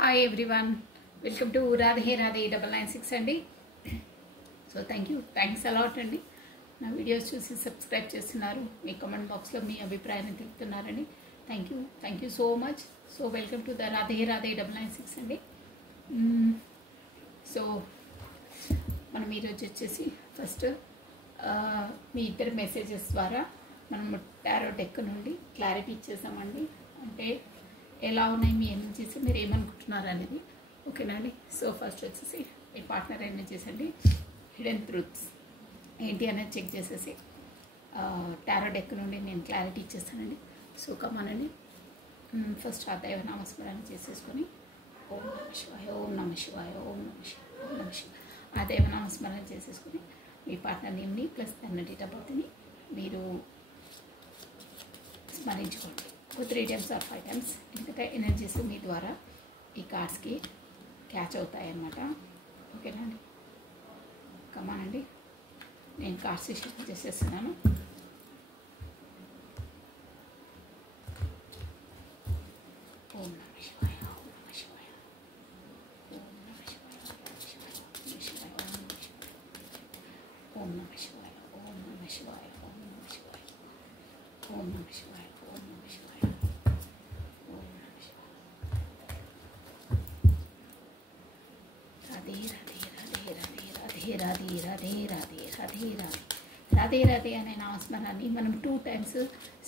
Hi everyone, welcome to Radhe Radhe 996 అండి. So thanks a lot అండి. నా వీడియోస్ చూసి సబ్స్క్రైబ్ చేస్తున్నారు, మీ కామెంట్ బాక్స్లో మీ అభిప్రాయాన్ని తెలుపుతున్నారండి. Thank you so much. So welcome to the Radhe Radhe 996 అండి. సో మనం ఈరోజు వచ్చేసి ఫస్ట్ మీ ఇద్దరు మెసేజెస్ ద్వారా మనం టారో డెక్ నుండి క్లారిటీ ఇచ్చేసామండి. అంటే ఎలా ఉన్నాయి మీ ఎనర్జీస్, మీరు ఏమనుకుంటున్నారు అనేది, ఓకేనా అండి. సో ఫస్ట్ వచ్చేసి మీ పార్ట్నర్ ఎనర్జీస్ అండి, హిడెన్ ట్రూత్స్ ఏంటి అనేది చెక్ చేసేసి టారో డెక్ నుండి నేను క్లారిటీ ఇచ్చేస్తానండి. సో కమానండి, ఫస్ట్ ఆ దైవ నామస్మరణ చేసేసుకొని ఓం నమ శివాయ, ఓం నమ శివాయ, ఓం నమ శివాయ, ఓం నమ శివాయ ఆ దైవ నామస్మరణ చేసేసుకొని మీ పార్ట్నర్ నేమ్ని ప్లస్ తన డేట్ ఆఫ్ బర్త్ని మీరు స్మరించుకోండి. 3 times or 5 times. ఎందుకంటే ఎనర్జీస్ మీ ద్వారా ఈ కార్డ్స్కి క్యాచ్ అవుతాయి అన్నమాట. ఓకేనా అండి. కమానండి, నేను కార్డ్స్ షేర్ చేసేస్తున్నాను. ఓం నమ శివాయ, ఓం నమ శివాయ, ఓం నమ శివాయ, ఓం నమ శివాయ, ఓం నమ శివాయ, ఓం నమ శివాయ, ఓం నమ శివాయ, ఓం నమ శివాయ, ఓం నమ శివాయ. రాధే రాధే రాధే రాధే రాధే రాధే రాధే రాధే రాధే రాధే రాధే అనే నామస్మరణాన్ని మనం 2 times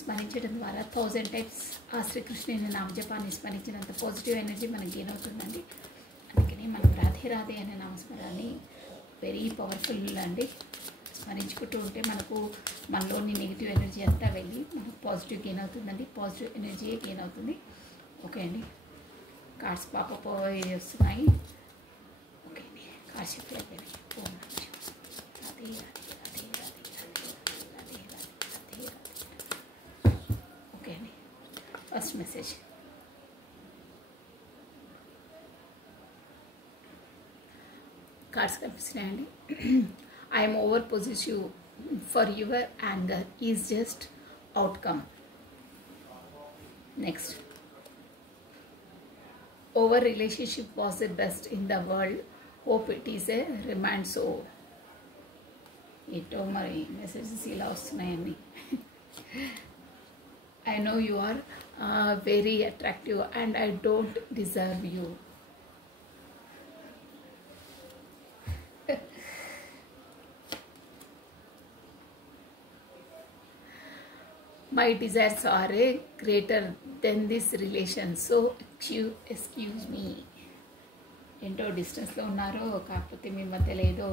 స్మరించడం ద్వారా 1000 times ఆ శ్రీకృష్ణుని నామజపాన్ని స్మరించినంత పాజిటివ్ ఎనర్జీ మనకి గెయిన్ అవుతుందండి. అందుకని మనం రాధే రాధే అనే నామస్మరణాన్ని వెరీ పవర్ఫుల్ అండి. స్మరించుకుంటూ ఉంటే మనలోని నెగిటివ్ ఎనర్జీ అంతా వెళ్ళి మనకు పాజిటివ్ గెయిన్ అవుతుందండి. పాజిటివ్ ఎనర్జీ గెయిన్ అవుతుంది. ఓకే అండి. కార్డ్స్ పాప వస్తున్నాయి. ఓకే అండి, కార్డ్స్ షిఫ్ట్ అయిపోయినాయి. ఓం నమ శివాయ. రాధే రాధే రాధే రాధే రాధే రాధే రాధే రాధే. ఓకే అండి, ఫస్ట్ మెసేజ్. కార్డ్స్ కనిపిస్తున్నాయండి. I'm over positive for your anger is just outcome. Next, over relationship was the best in the world, hope it is a remind. So ఏంటో మరి messages ఇలా వస్తున్నాయండి. I know you are very attractive and I don't deserve you. My desires are greater than this relation, so excuse me. ఏంటో డిస్టెన్స్లో ఉన్నారో, కాకపోతే మీ మధ్యలో ఏదో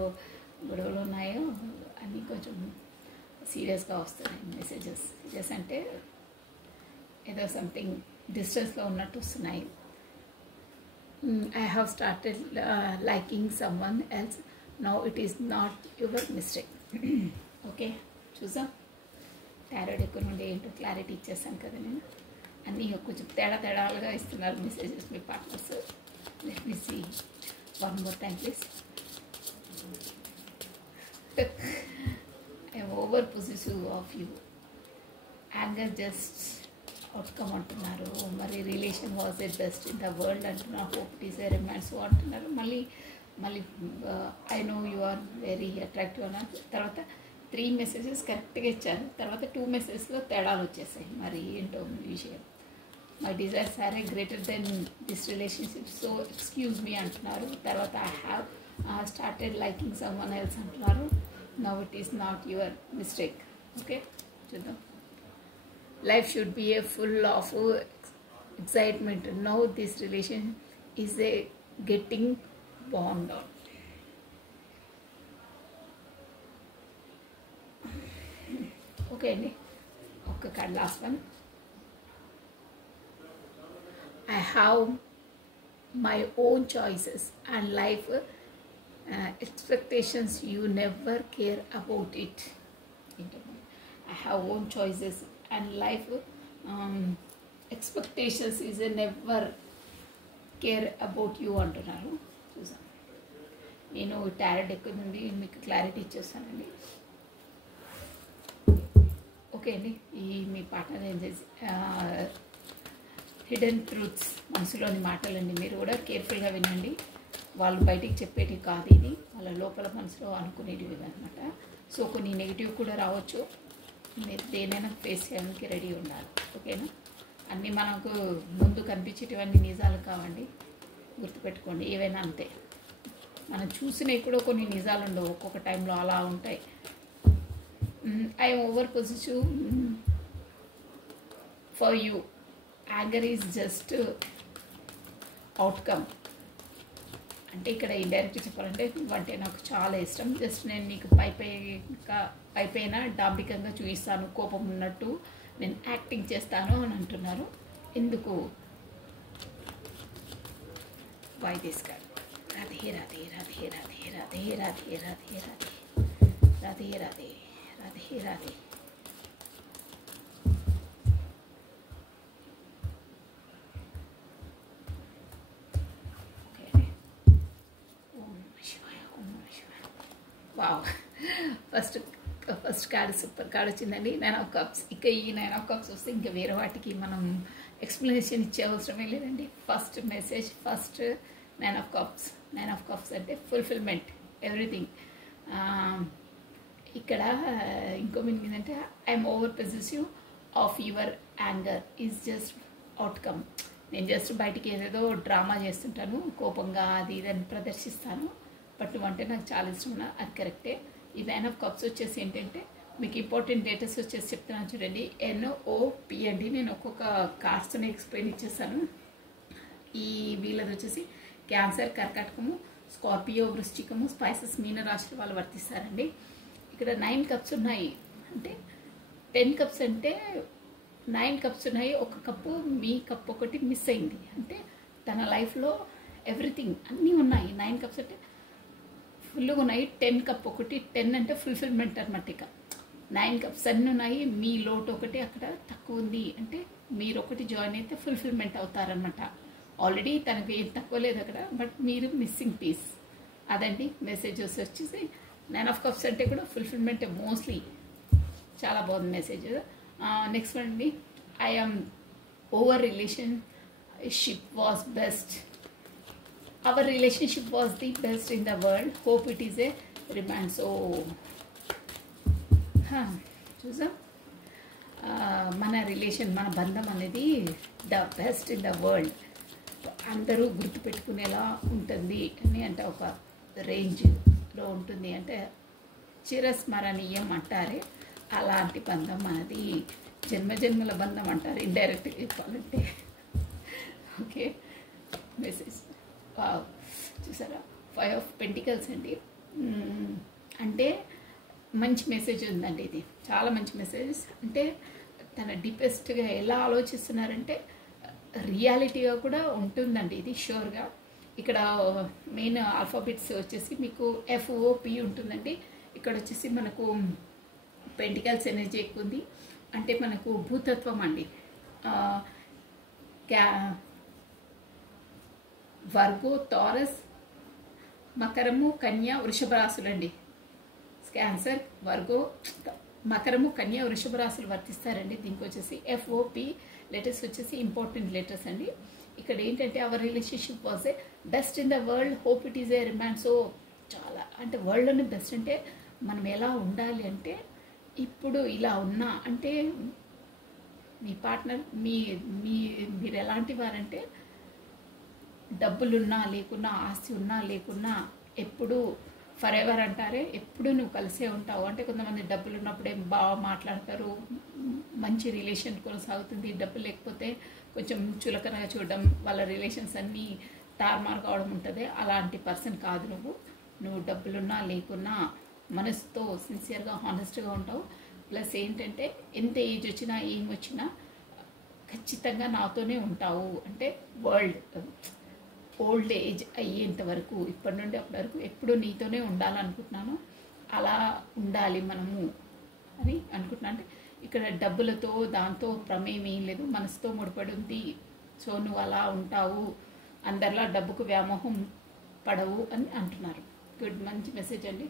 గొడవలు ఉన్నాయో అన్నీ కొంచెం సీరియస్గా వస్తున్నాయి మెసేజెస్. సీరియస్ అంటే ఏదో సంథింగ్ డిస్టెన్స్లో ఉన్నట్టు వస్తున్నాయి. I have started liking someone else, now it is not your mistake. Okay, చూసాం. టారో డెక్ నుండి ఏంటో క్లారిటీ ఇచ్చేస్తాను కదా నేను. అన్నీ కొంచెం తేడాలుగా ఇస్తున్నారు మెసేజెస్ మీ partners. Let me see one more time please. I'm over positive of you, anger just outcome అంటున్నారు. మరి relation was a best in the world అంటున్నారు. Hope it is a remind so అంటున్నారు. మళ్ళీ I know you are very attractive అన్నారు. తర్వాత 3 messages కరెక్ట్గా ఇచ్చారు. తర్వాత 2 మెసేజెస్లో తేడాలు వచ్చేసాయి. మరి ఏంటో విషయం. My desires are a greater than this relationship, so excuse me అంటున్నారు. తర్వాత I have started liking someone else అంటున్నారు. Now it is not your mistake. Okay, చూద్దాం. Life should be a full of excitement. Now this relation is a getting bond on. Okay అండి, ఒక్క card last one. I have my own choices and life expectations, you never care about it. I have own choices and life expectations is a never care about you అంటున్నారు. చూసాం. నేను tarot deck నుండి మీకు clarity ఇచ్చేస్తానండి. Okay అండి, ఈ మీ partner ఏం చేసి hidden truths, మనసులోని మాటలండి. మీరు కూడా కేర్ఫుల్గా వినండి. వాళ్ళు బయటికి చెప్పేటివి కాదు, ఇది వాళ్ళ లోపల మనసులో అనుకునేటివి అనమాట. సో కొన్ని నెగిటివ్ కూడా రావచ్చు. మీరు దేనైనా ఫేస్ చేయడానికి రెడీ ఉండాలి. ఓకేనా? అన్నీ మనకు ముందు కనిపించేటివన్నీ నిజాలు కావండి, గుర్తుపెట్టుకోండి. ఏవైనా అంతే, మనం చూసినవి కూడా కొన్ని నిజాలు ఉండవు, ఒక్కొక్క టైంలో అలా ఉంటాయి. I'm over positive for you. Anger is just outcome. అంటే ఇక్కడ ఇండైరెక్ట్గా చెప్పాలంటే నువ్వంటే నాకు చాలా ఇష్టం, జస్ట్ నేను నీకు పైపైన డాంబికంగా చూపిస్తాను, కోపం ఉన్నట్టు నేను యాక్టింగ్ చేస్తాను అని అంటున్నారు. ఎందుకు? Why this god? Radhe Radhe Radhe Radhe Radhe Radhe Radhe Radhe Radhe Radhe Radhe Radhe. Wow, first card super card వచ్చిందండి, 9 of Cups. ఇక ఈ 9 of Cups వస్తే ఇంకా వేరే వాటికి మనం ఎక్స్ప్లెనేషన్ ఇచ్చే అవసరమే లేదండి. First message, first 9 of Cups. 9 of Cups అంటే ఫుల్ఫిల్మెంట్, ఎవ్రీథింగ్. ఇక్కడ ఇంకో మీనింగ్ ఏంటంటే I'm over positive of your anger is just outcome. నేను జస్ట్ బయటికి ఏదేదో డ్రామా చేస్తుంటాను, కోపంగా అది ఇదని ప్రదర్శిస్తాను, బట్ నువ్వంటే నాకు చాలా ఇష్టం, అది కరెక్టే. ఈ 9 of Cups వచ్చేసి ఏంటంటే మీకు ఇంపార్టెంట్ డేటస్ వచ్చేసి చెప్తున్నాను చూడండి. NOP అండి. నేను ఒక్కొక్క కార్డ్స్ని ఎక్స్ప్లెయిన్ ఇచ్చేస్తాను. ఈ వీళ్ళది వచ్చేసి క్యాన్సర్, కర్కాటకము, స్కార్పియో, వృశ్చికము, స్పైసెస్, మీన రాశుల వాళ్ళు వర్తిస్తారండి. ఇక్కడ 9 cups ఉన్నాయి అంటే 10 cups అంటే 9 cups ఉన్నాయి. ఒక కప్పు, మీ కప్పు ఒకటి మిస్ అయింది అంటే తన లైఫ్లో ఎవ్రీథింగ్ అన్నీ ఉన్నాయి. 9 cups అంటే ఫుల్గా ఉన్నాయి. 10 cup ఒకటి, 10 అంటే ఫుల్ఫిల్మెంట్ అనమాట. ఇక 9 cups అన్నీ ఉన్నాయి. మీ లోటు ఒకటి అక్కడ తక్కువ ఉంది అంటే మీరు ఒకటి జాయిన్ అయితే ఫుల్ఫిల్మెంట్ అవుతారనమాట. ఆల్రెడీ తనకు ఏం తక్కువ లేదు అక్కడ, బట్ మీరు మిస్సింగ్ పీస్. అదండి మెసేజెస్ వచ్చేసి 9 of Cups అంటే కూడా ఫుల్ఫిల్మెంట్ మోస్ట్లీ. చాలా బాగుంది మెసేజ్. నెక్స్ట్ వన్ అండి, I'm over relationship was best. Our relationship was the best in the world. Hope it is a remand. So, చూసా మన రిలేషన్, మన బంధం అనేది the best in the world. అందరూ గుర్తుపెట్టుకునేలా ఉంటుంది అని అంటే ఒక రేంజ్లో ఉంటుంది అంటే చిరస్మరణీయం అంటారే, అలాంటి బంధం మనది. జన్మజన్మల బంధం అంటారు ఇండైరెక్ట్గా చెప్పాలంటే. ఓకే, మెసేజ్ చూసారా? 5 of Pentacles అండి. అంటే మంచి మెసేజ్ ఉందండి, ఇది చాలా మంచి మెసేజ్. అంటే తన డీపెస్ట్గా ఎలా ఆలోచిస్తున్నారంటే రియాలిటీగా కూడా ఉంటుందండి ఇది షూర్గా. ఇక్కడ మెయిన్ ఆల్ఫాబెట్స్ వచ్చేసి మీకు FOP ఉంటుందండి. ఇక్కడ వచ్చేసి మనకు పెంటికల్స్ ఎనర్జీ ఎక్కువ ఉంది అంటే మనకు భూతత్వం అండి. వర్గో, టారస్, మకరము, కన్య, వృషభ రాశులు అండి. క్యాన్సర్, వర్గో, మకరము, కన్య, వృషభ రాశులు వర్తిస్తారండి. దీనికి వచ్చేసి FOP లెటర్స్ వచ్చేసి ఇంపార్టెంట్ లెటర్స్ అండి. ఇక్కడ ఏంటంటే our relationship was a best in the world, hope it is a remand. So చాలా అంటే వరల్డ్లోనే బెస్ట్. అంటే మనం ఎలా ఉండాలి అంటే ఇప్పుడు ఇలా ఉన్నా అంటే మీ పార్ట్నర్ మీరు ఎలాంటి వారంటే డబ్బులున్నా లేకున్నా, ఆస్తి ఉన్నా లేకున్నా ఎప్పుడు ఫర్ ఎవర్ అంటారే, ఎప్పుడు నువ్వు కలిసే ఉంటావు. అంటే కొంతమంది డబ్బులు ఉన్నప్పుడే బాగా మాట్లాడతారు, మంచి రిలేషన్ కొనసాగుతుంది. డబ్బు లేకపోతే కొంచెం చులకనగా చూడడం, వాళ్ళ రిలేషన్స్ అన్నీ తారుమారు కావడం ఉంటుంది. అలాంటి పర్సన్ కాదు నువ్వు డబ్బులున్నా లేకున్నా మనసుతో సిన్సియర్గా, హానెస్ట్గా ఉంటావు. ప్లస్ ఏంటంటే ఎంత ఏజ్ వచ్చినా ఏం వచ్చినా ఖచ్చితంగా నాతోనే ఉంటావు. అంటే ఓల్డ్ ఏజ్ అయ్యేంత వరకు, ఇప్పటి నుండి అప్పటి వరకు ఎప్పుడు నీతోనే ఉండాలనుకుంటున్నాను. అలా ఉండాలి మనము అని అనుకుంటున్నాను. అంటే ఇక్కడ డబ్బులతో దాంతో ప్రమేయం ఏం లేదు, మనసుతో ముడిపడి ఉంది. సో నువ్వు అలా ఉంటావు, అందరిలా డబ్బుకు వ్యామోహం పడవు అని అంటున్నారు. గుడ్, మంచి మెసేజ్ అండి.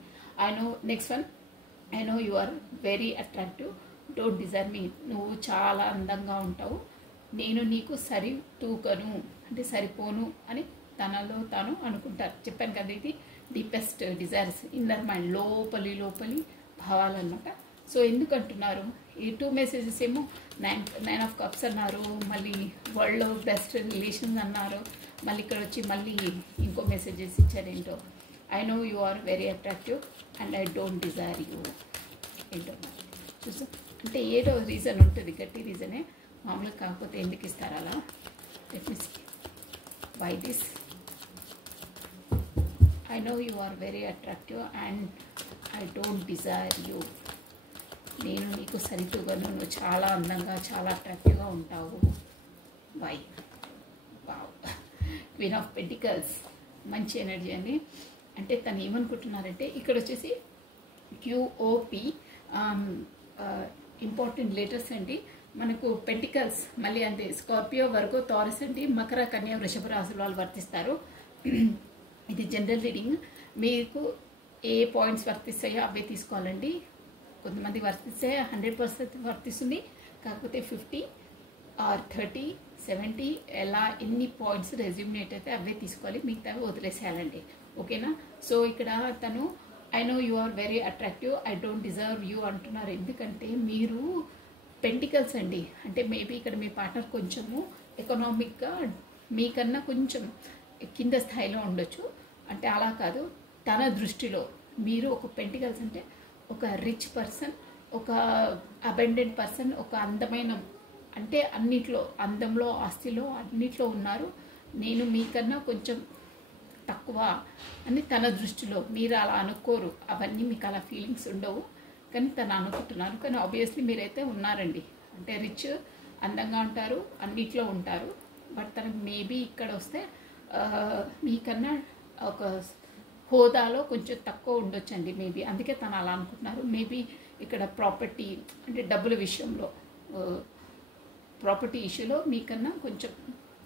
Next one, I know you are very attractive, don't desire me. నువ్వు చాలా అందంగా ఉంటావు, నేను నీకు సరి తూకను అంటే సరిపోను అని తనలో తాను అనుకుంటారు. చెప్పాను కదా, ఇది డీపెస్ట్ డిజైర్స్, ఇన్నర్ మైండ్, లోపలి భావాలన్నమాట. సో ఎందుకు అంటున్నారు, ఈ 2 మెసేజెస్ ఏమో 9 ఆఫ్ కప్స్ అన్నారు, మళ్ళీ వరల్డ్లో బెస్ట్ రిలేషన్స్ అన్నారు, మళ్ళీ ఇక్కడ వచ్చి మళ్ళీ ఇంకో మెసేజెస్ ఇచ్చారు. ఏంటో, I know you are very attractive and I don't desire you. ఏంటో చూసా, అంటే ఏదో రీజన్ ఉంటుంది, గట్టి రీజనే, మామూలుగా కాకపోతే ఎందుకు ఇస్తారు అలా. Let me see why this. I know you are very attractive and I don't desire you. నేను నీకు సరితూగాను, నువ్వు చాలా అందంగా చాలా అట్రాక్టివ్గా ఉంటావు. Why? Wow, queen of pentacles, మంచి ఎనర్జీ అండి. అంటే తను ఏమనుకుంటున్నారంటే ఇక్కడ వచ్చేసి QOP ఇంపార్టెంట్ లెటర్స్ అండి. మనకు పెంటికల్స్ మళ్ళీ అంతే, స్కార్పియో, వర్గో, టారస్ అండి, మకర, కన్య, వృషభ రాశుల వాళ్ళు వర్తిస్తారు. ఇది జనరల్ రీడింగ్. మీకు ఏ పాయింట్స్ వర్తిస్తాయో అవే తీసుకోవాలండి. కొంతమంది వర్తిస్తే 100% వర్తిస్తుంది, కాకపోతే 50 ఆర్ 30, 70 ఎలా ఎన్ని పాయింట్స్ రెజ్యూమినేట్ అయితే అవే తీసుకోవాలి, మిగతావి వదిలేసేయాలండి. ఓకేనా? సో ఇక్కడ తను I know you are very attractive, I don't deserve you అంటున్నారు. ఎందుకంటే మీరు పెంటికల్స్ అండి, అంటే మేబీ ఇక్కడ మీ పార్ట్నర్ కొంచెము ఎకనామిక్గా మీకన్నా కొంచెం కింద స్థాయిలో ఉండొచ్చు. అంటే అలా కాదు, తన దృష్టిలో మీరు ఒక పెంటికల్స్ అంటే ఒక రిచ్ పర్సన్, ఒక అబెండెంట్ పర్సన్, ఒక అందమైన, అంటే అన్నిట్లో, అందంలో, ఆస్తిలో అన్నిట్లో ఉన్నారు. నేను మీకన్నా కొంచెం తక్కువ అని తన దృష్టిలో. మీరు అలా అనుకోరు, అవన్నీ మీకు అలా ఫీలింగ్స్ ఉండవు, కానీ తను అనుకుంటున్నారు. కానీ ఆబ్వియస్లీ మీరైతే ఉన్నారండి, అంటే రిచ్, అందంగా ఉంటారు, అన్నిట్లో ఉంటారు. బట్ తనకు మేబీ ఇక్కడ వస్తే మీకన్నా ఒక హోదాలో కొంచెం తక్కువ ఉండొచ్చండి మేబీ, అందుకే తను అలా అనుకుంటున్నారు. మేబీ ఇక్కడ ప్రాపర్టీ అంటే డబ్బుల విషయంలో, ప్రాపర్టీ ఇష్యూలో మీకన్నా కొంచెం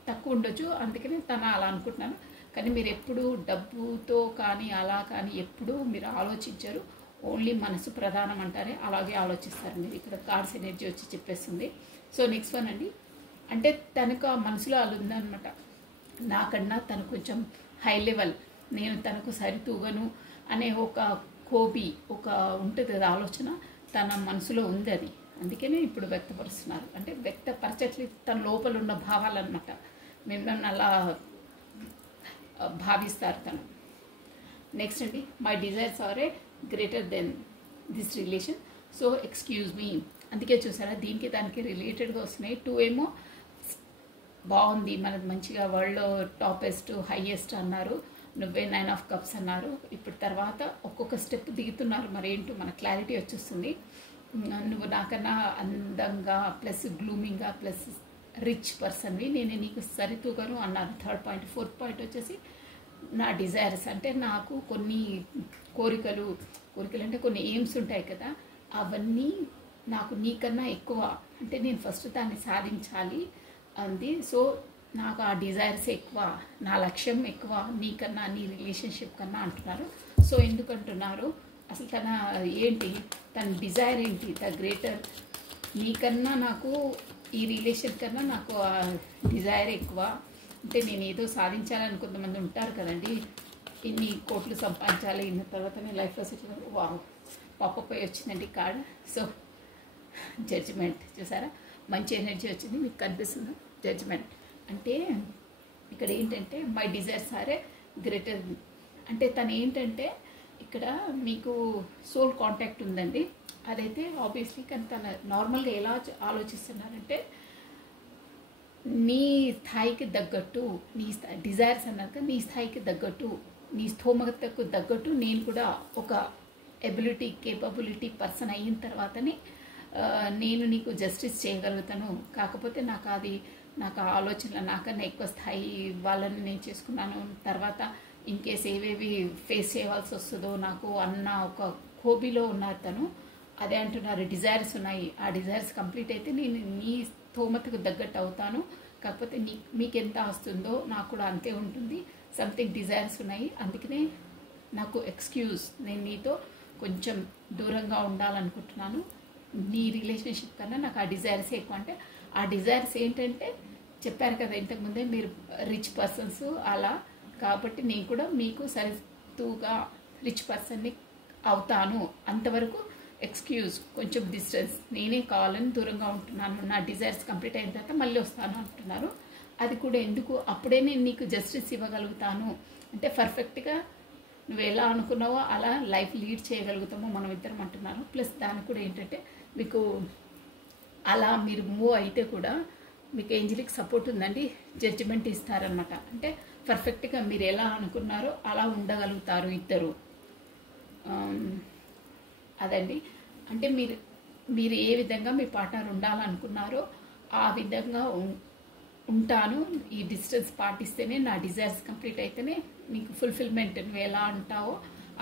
తక్కువ ఉండొచ్చు, అందుకనే తను అలా అనుకుంటున్నాను. కానీ మీరు ఎప్పుడు డబ్బుతో కానీ అలా కానీ ఎప్పుడూ మీరు ఆలోచించరు, ఓన్లీ మనసు ప్రధానం అంటారే అలాగే ఆలోచిస్తారు మీరు. ఇక్కడ కార్డ్స్ ఎనర్జీ వచ్చి చెప్పేస్తుంది. సో నెక్స్ట్ వన్ అండి, అంటే తనకు ఆ మనసులో అలా ఉందన్నమాట, నాకన్నా తను కొంచెం హై లెవెల్, నేను తనకు సరితూగను అనే ఒక కోబి, ఒక ఉంటుంది కదా ఆలోచన, తన మనసులో ఉంది అది. అందుకనే ఇప్పుడు వ్యక్తపరుస్తున్నారు, అంటే వ్యక్తపరచట్లేదు, తన లోపల ఉన్న భావాలన్నమాట. మిమ్మల్ని అలా భావిస్తారు తను. నెక్స్ట్ అండి, my desires are a greater than this relation, so excuse me. అందుకే చూసారా, దీనికి దానికి రిలేటెడ్గా వస్తున్నాయి. 2 ఏమో బాగుంది, మనది మంచిగా వరల్డ్లో టాపెస్ట్ హైయెస్ట్ అన్నారు, నువ్వే 9 ఆఫ్ కప్స్ అన్నారు. ఇప్పుడు తర్వాత ఒక్కొక్క స్టెప్ దిగుతున్నారు, మరి ఏంటో మన క్లారిటీ వచ్చేస్తుంది. నువ్వు నాకన్నా అందంగా ప్లస్ గ్లూమింగ్గా ప్లస్ రిచ్ పర్సన్వి, నేను నీకు సరితూగను అన్నారు. 3rd point. 4th పాయింట్ వచ్చేసి నా డిజైర్స్, అంటే నాకు కొన్ని కోరికలు అంటే కొన్ని ఎయిమ్స్ ఉంటాయి కదా, అవన్నీ నాకు నీకన్నా ఎక్కువ, అంటే నేను ఫస్ట్ దాన్ని సాధించాలి అంది. సో నాకు ఆ డిజైర్స్ ఎక్కువ, నా లక్ష్యం ఎక్కువ నీకన్నా, నీ రిలేషన్షిప్ కన్నా అంటున్నారు. సో ఎందుకు అంటున్నారు, అసలు తన ఏంటి, తన డిజైర్ ఏంటి, ద గ్రేటర్, నీకన్నా నాకు ఈ రిలేషన్ కన్నా నాకు ఆ డిజైర్ ఎక్కువ. అంటే నేను ఏదో సాధించాలని కొంతమంది ఉంటారు కదండి, ఇన్ని కోట్లు సంపాదించాలి, ఇన్న తర్వాత నేను లైఫ్లో సెటిల్. వావ్, పాపపోయి వచ్చిందండి కార్డ్. సో జడ్జిమెంట్ చూసారా, మంచి ఎనర్జీ వచ్చింది, మీకు కనిపిస్తుందా జడ్జిమెంట్. అంటే ఇక్కడ ఏంటంటే my desires are a greater, అంటే తను ఏంటంటే ఇక్కడ మీకు సోల్ కాంటాక్ట్ ఉందండి, అదైతే ఆబ్వియస్లీ. కానీ తన నార్మల్గా ఎలా ఆలోచిస్తున్నారంటే నీ స్థాయికి తగ్గట్టు, నీ డిజైర్స్ అన్నాక నీ స్థాయికి తగ్గట్టు, నీ స్థోమతకు తగ్గట్టు నేను కూడా ఒక ఎబిలిటీ, కేపబిలిటీ పర్సన్ అయిన తర్వాతనే నేను నీకు జస్టిస్ చేయగలుగుతాను. కాకపోతే నాకు ఆ ఆలోచనలు నాకన్నా ఎక్కువ స్థాయి వాళ్ళని నేను చేసుకున్నాను, తర్వాత ఇన్ కేస్ ఏవేవి ఫేస్ చేయవలసి వస్తుందో నాకు అన్న ఒక హోబీలో ఉన్నారు తను. అదే అంటున్నారు, డిజైర్స్ ఉన్నాయి, ఆ డిజైర్స్ కంప్లీట్ అయితే నేను నీ స్థోమతకు తగ్గట్టు అవుతాను, కాకపోతే మీకు ఎంత వస్తుందో నాకు కూడా అంతే ఉంటుంది, సంథింగ్ డిజైర్స్ ఉన్నాయి, అందుకనే నాకు ఎక్స్క్యూజ్, నేను నీతో కొంచెం దూరంగా ఉండాలనుకుంటున్నాను, నీ రిలేషన్షిప్ కన్నా నాకు ఆ డిజైర్సే ఎక్కువ. అంటే ఆ డిజైర్స్ ఏంటంటే చెప్పారు కదా ఇంతకుముందే, మీరు రిచ్ పర్సన్స్ అలా, కాబట్టి నేను కూడా మీకు సరితూగా రిచ్ పర్సన్ని అవుతాను. అంతవరకు ఎక్స్క్యూజ్, కొంచెం డిస్టెన్స్, నేనే కావాలని దూరంగా ఉంటున్నాను, నా డిజైర్స్ కంప్లీట్ అయిన తర్వాత మళ్ళీ వస్తాను అంటున్నారు. అది కూడా ఎందుకు, అప్పుడే నేను నీకు జస్టిస్ ఇవ్వగలుగుతాను అంటే పర్ఫెక్ట్గా నువ్వు ఎలా అనుకున్నావో అలా లైఫ్ లీడ్ చేయగలుగుతామో మనం ఇద్దరం అంటున్నారు. ప్లస్ దానికి కూడా ఏంటంటే మీకు అలా మీరు మూవ్ అయితే కూడా మీకు ఏంజలిక్ సపోర్ట్ ఉందండి, జడ్జిమెంట్ ఇస్తారనమాట. అంటే పర్ఫెక్ట్గా మీరు ఎలా అనుకున్నారో అలా ఉండగలుగుతారు ఇద్దరు. అదండి, అంటే మీరు ఏ విధంగా మీ పార్ట్నర్ ఉండాలనుకున్నారో ఆ విధంగా ఉంటాను. ఈ డిస్టెన్స్ పాటిస్తేనే నా డిజైర్స్ కంప్లీట్ అయితేనే నీకు ఫుల్ఫిల్మెంట్, నువ్వు ఎలా అంటావో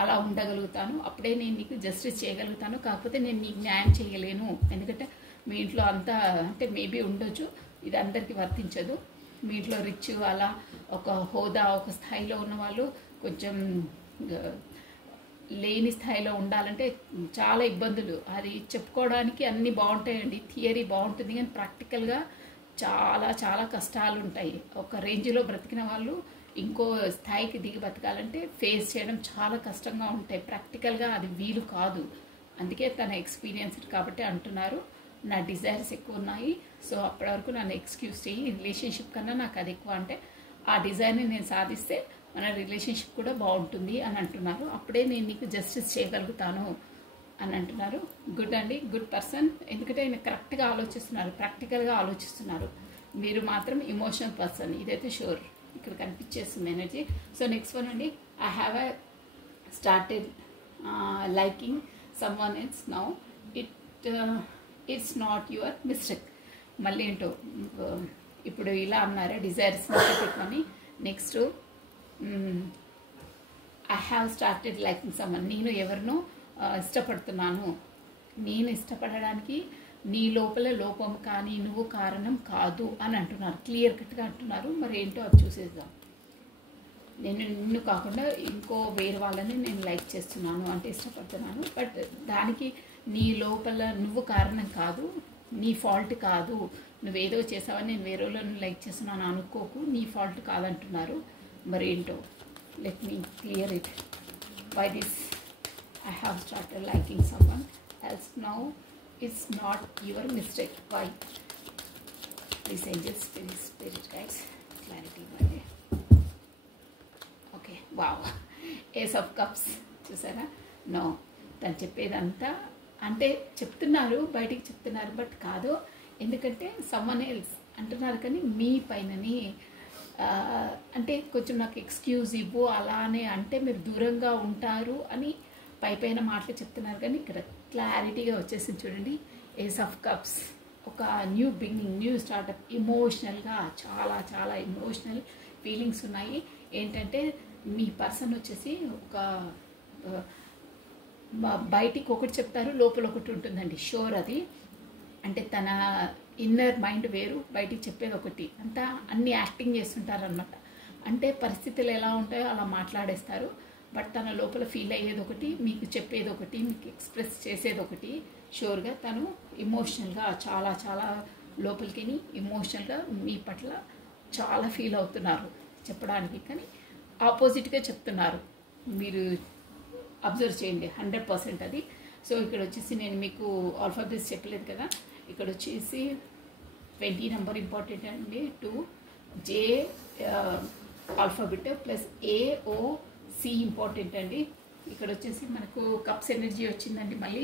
అలా ఉండగలుగుతాను, అప్పుడే నేను నీకు జస్టిస్ చేయగలుగుతాను. కాకపోతే నేను నీకు న్యాయం చేయలేను, ఎందుకంటే మీ ఇంట్లో అంతా అంటే మేబీ ఉండొచ్చు, ఇది అందరికీ వర్తించదు. మీ ఇంట్లో రిచ్ అలా ఒక హోదా ఒక స్థాయిలో ఉన్న వాళ్ళు కొంచెం లేని స్థాయిలో ఉండాలంటే చాలా ఇబ్బందులు. అది చెప్పుకోవడానికి అన్నీ బాగుంటాయండి, థియరీ బాగుంటుంది, కానీ ప్రాక్టికల్గా చాలా చాలా కష్టాలు ఉంటాయి. ఒక రేంజ్లో బ్రతికిన వాళ్ళు ఇంకో స్థాయికి దిగి బతకాలంటే ఫేస్ చేయడం చాలా కష్టంగా ఉంటాయి. ప్రాక్టికల్గా అది వీలు కాదు. అందుకే తన ఎక్స్పీరియన్స్డ్ కాబట్టి అంటున్నారు, నా డిజైర్స్ ఎక్కువ ఉన్నాయి, సో అప్పటి వరకు నన్ను ఎక్స్క్యూజ్ చేయి, రిలేషన్షిప్ కన్నా నాకు అది ఎక్కువ, అంటే ఆ డిజైర్ని నేను సాధిస్తే మన రిలేషన్షిప్ కూడా బాగుంటుంది అని అంటున్నారు. అప్పుడే నేను నీకు జస్టిస్ చేయగలుగుతాను అని అంటున్నారు. గుడ్ అండి, గుడ్ పర్సన్. ఎందుకంటే ఆయన కరెక్ట్గా ఆలోచిస్తున్నారు, ప్రాక్టికల్గా ఆలోచిస్తున్నారు. మీరు మాత్రం ఇమోషనల్ పర్సన్, ఇదైతే షూర్, ఇక్కడ కనిపించేస్తుంది ఎనర్జీ. సో నెక్స్ట్ వన్ అండి, I have started liking someone else now, it's not your mistake. మళ్ళీ ఏంటో ఇప్పుడు ఇలా అన్నారా డిజైర్స్ పెట్టుకొని. Next I have started liking someone, నేను ఎవరినో ఇష్టపడుతున్నాను. నేను ఇష్టపడడానికి నీ లోపల లోపం కానీ నువ్వు కారణం కాదు అని అంటున్నారు, క్లియర్ కట్గా అంటున్నారు. మరి ఏంటో అది చూసేద్దాం. నేను నిన్ను కాకుండా ఇంకో వేరే వాళ్ళని నేను లైక్ చేస్తున్నాను అంటే ఇష్టపడుతున్నాను, బట్ దానికి నీ లోపల నువ్వు కారణం కాదు, నీ ఫాల్ట్ కాదు, నువ్వేదో చేసావని నేను వేరే వాళ్ళని లైక్ చేస్తున్నాను అనుకోకు, నీ ఫాల్ట్ కాదంటున్నారు. మరి ఏంటో, let me clear it. By this I have started liking someone else now, it's not your mistake. Why? Please angels, please spirit guides, clarity Monday. Okay, wow. Ace of Cups చూసారా? No, తను చెప్పేదంతా అంటే చెప్తున్నారు, బయటికి చెప్తున్నారు, but కాదు. ఎందుకంటే someone else అంటున్నారు, కానీ మీ పైనని అంటే కొంచెం నాకు ఎక్స్క్యూజ్ ఇవ్వు అలానే అంటే మీరు దూరంగా ఉంటారు అని పైన మాటలు చెప్తున్నారు, కానీ ఇక్కడ క్లారిటీగా వచ్చేసింది చూడండి. ఏస్ ఆఫ్ కప్స్, ఒక న్యూ బిగినింగ్, న్యూ స్టార్టప్, ఇమోషనల్గా చాలా చాలా ఎమోషనల్ ఫీలింగ్స్ ఉన్నాయి. ఏంటంటే మీ పర్సన్ వచ్చేసి ఒక బయటికి ఒకటి చెప్తారు, లోపల ఒకటి ఉంటుందండి, షోర్ అది. అంటే తన ఇన్నర్ మైండ్ వేరు, బయటికి చెప్పేది ఒకటి, అంతా అన్ని యాక్టింగ్ చేస్తుంటారనమాట. అంటే పరిస్థితులు ఎలా ఉంటాయో అలా మాట్లాడేస్తారు, బట్ తన లోపల ఫీల్ అయ్యేది ఒకటి, మీకు చెప్పేది ఒకటి, మీకు ఎక్స్ప్రెస్ చేసేది ఒకటి. షూర్గా తను ఇమోషనల్గా చాలా చాలా లోపలికి ఇమోషనల్గా మీ పట్ల చాలా ఫీల్ అవుతున్నారు చెప్పడానికి, కానీ ఆపోజిట్గా చెప్తున్నారు. మీరు అబ్జర్వ్ చేయండి, 100% అది. సో ఇక్కడ వచ్చేసి నేను మీకు ఆల్ఫాబెట్స్ చెప్పలేదు కదా, ఇక్కడ వచ్చేసి 20 నెంబర్ ఇంపార్టెంట్ అండి, 2 జే ఆల్ఫాబెట్ ప్లస్ AOC ఇంపార్టెంట్ అండి. ఇక్కడ వచ్చేసి మనకు కప్స్ ఎనర్జీ వచ్చిందండి. మళ్ళీ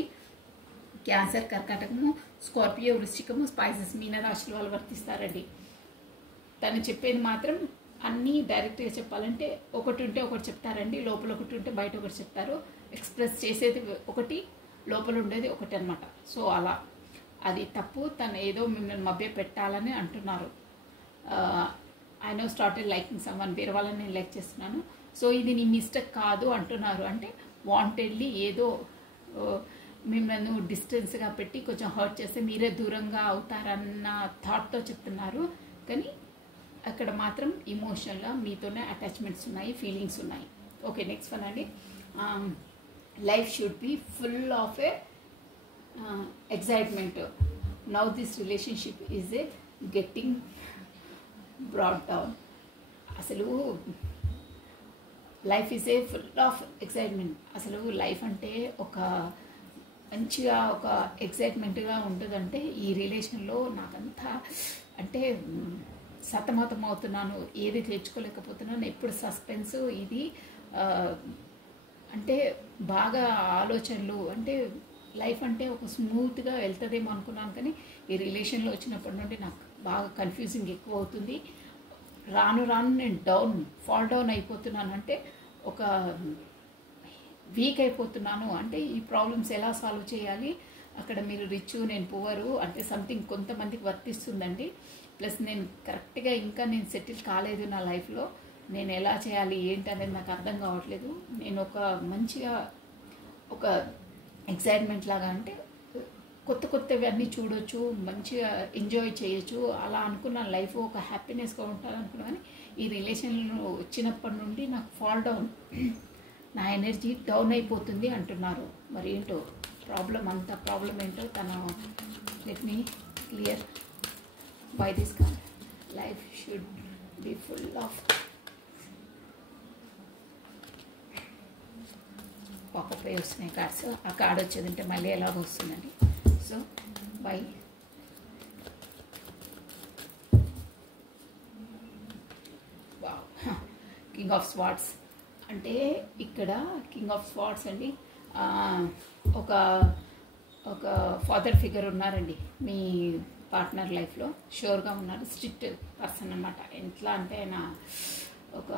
క్యాన్సర్, కర్కాటకము, స్కార్పియో, వృశ్చికము, స్పైసెస్, మీనరాశుల వాళ్ళు వర్తిస్తారండి. తను చెప్పేది మాత్రం అన్నీ డైరెక్ట్గా చెప్పాలంటే ఒకటి ఉంటే ఒకటి చెప్తారండి, లోపల ఒకటి ఉంటే బయట ఒకటి చెప్తారు. ఎక్స్ప్రెస్ చేసేది ఒకటి, లోపల ఉండేది ఒకటి అనమాట. సో అలా అది తప్పు, తను ఏదో మిమ్మల్ని మభ్య పెట్టాలని అంటున్నారు. I know started liking someone, వేరే వాళ్ళని నేను లైక్ చేస్తున్నాను, సో ఇది నీ మిస్టేక్ కాదు అంటున్నారు. అంటే వాంటెడ్లీ ఏదో మిమ్మల్ని డిస్టెన్స్గా పెట్టి కొంచెం హర్ట్ చేస్తే మీరే దూరంగా అవుతారన్న థాట్తో చెప్తున్నారు, కానీ అక్కడ మాత్రం ఇమోషనల్గా మీతోనే అటాచ్మెంట్స్ ఉన్నాయి, ఫీలింగ్స్ ఉన్నాయి. ఓకే, నెక్స్ట్ వన్ అండి. Life should be full of a excitement. Now this relationship is a getting brought down. అసలు life is a full of excitement. అసలు లైఫ్ అంటే ఒక మంచిగా ఒక ఎక్సైట్మెంట్గా ఉంటుందంటే ఈ రిలేషన్లో నాకంతా అంటే సతమతం అవుతున్నాను, ఏది తెచ్చుకోలేకపోతున్నాను, ఎప్పుడు సస్పెన్స్ ఇది అంటే బాగా ఆలోచనలు. అంటే లైఫ్ అంటే ఒక స్మూత్గా వెళ్తుందేమో అనుకున్నాను, కానీ ఈ రిలేషన్లో వచ్చినప్పటి నుండి నాకు బాగా కన్ఫ్యూజింగ్ ఎక్కువ అవుతుంది. రాను రాను నేను ఫాల్ డౌన్ అయిపోతున్నాను. అంటే ఒక వీక్ అయిపోతున్నాను. అంటే ఈ ప్రాబ్లమ్స్ ఎలా సాల్వ్ చేయాలి, అక్కడ మీరు రిచ్ నేను పువరు అంటే సంథింగ్ కొంతమందికి వర్తిస్తుందండి. ప్లస్ నేను కరెక్ట్గా ఇంకా నేను సెటిల్ కాలేదు నా లైఫ్లో. నేను ఎలా చేయాలి ఏంటి అనేది నాకు అర్థం కావట్లేదు. నేను ఒక మంచిగా ఒక ఎక్సైట్మెంట్ లాగా అంటే కొత్తవి అన్నీ చూడొచ్చు, మంచిగా ఎంజాయ్ చేయొచ్చు అలా అనుకున్న లైఫ్ ఒక హ్యాపీనెస్గా ఉంటాను అనుకున్నా. కానీ ఈ రిలేషన్లో వచ్చినప్పటి నుండి నాకు ఫాల్ డౌన్, నా ఎనర్జీ డౌన్ అయిపోతుంది అంటున్నారు. మరి ఏంటో ప్రాబ్లం ఏంటో తన let me clear by this card. Life should be full of popup అయి వస్తున్నాయి కార్డ్స్. ఆ కార్డ్ వచ్చేదంటే మళ్ళీ ఎలాగో వస్తుందండి. So by king of swords అంటే ఇక్కడ కింగ్ ఆఫ్ స్వార్డ్స్ అండి. ఒక ఒక ఫాదర్ ఫిగర్ ఉన్నారండి మీ పార్ట్నర్ లైఫ్లో, షూర్గా ఉన్నారు. స్ట్రిక్ట్ పర్సన్ అనమాట. ఎట్లా అంటే ఆయన ఒక